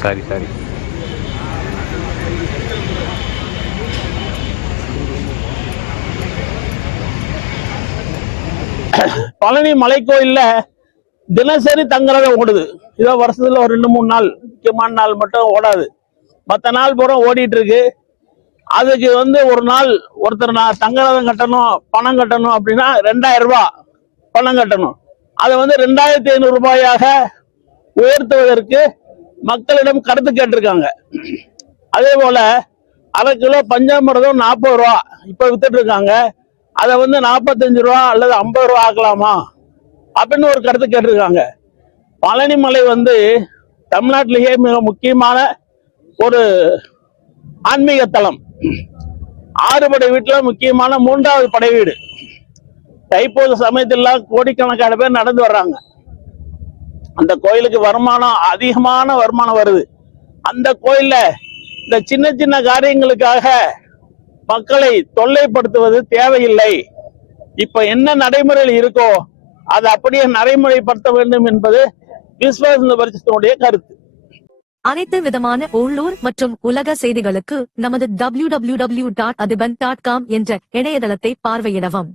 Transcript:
சரி சரி. பழனி மலைக்கோயில்ல தினசரி தங்கரகம் ஓடுது. இதோ வருஷத்துல ஒரு 2-3 நாள் முக்கியமான நாள் மட்டும் ஓடாது. மற்ற நாள் பூரா ஓடிட்டு இருக்கு. அதுக்கு ஒரு நாள் ஒருத்தர் நான் தங்கரகம் கட்டணும், பணம் கட்டணும் அப்படின்னா 2000 ரூபாய் பணம் கட்டணும். அதை 2500 ரூபாயாக உயர்த்துவதற்கு மக்களிடம் கருத்து கேட்டிருக்காங்க. அதே போல அரை கிலோ பஞ்சாமிர்தம் 40 ரூபா இப்ப வித்துட்டு இருக்காங்க. அதை 45 ரூபா அல்லது 50 ரூபா ஆக்கலாமா அப்படின்னு ஒரு கருத்து கேட்டிருக்காங்க. பழனி மலை தமிழ்நாட்டிலேயே மிக முக்கியமான ஒரு ஆன்மீக தலம். 6 படை வீட்டுல முக்கியமான 3வது படை வீடு. தைப்பூச சமயத்திலாம் கோடிக்கணக்கான பேர் நடந்து வர்றாங்க. அந்த கோயிலுக்கு அதிகமான வருமானம் வருது. அந்த கோயில்ல இந்த சின்ன சின்ன காரியங்களுக்காக மக்களை தொல்லைப்படுத்துவது தேவையில்லை. இப்ப என்ன நடைமுறையில் இருக்கோ அதை அப்படியே நடைமுறைப்படுத்த வேண்டும் என்பது விஸ்வ பரிஷத்தினுடைய கருத்து. அனைத்து விதமான உள்ளூர் மற்றும் உலக செய்திகளுக்கு நமது www.adhiban.com என்ற இணையதளத்தை பார்வையிடவும்.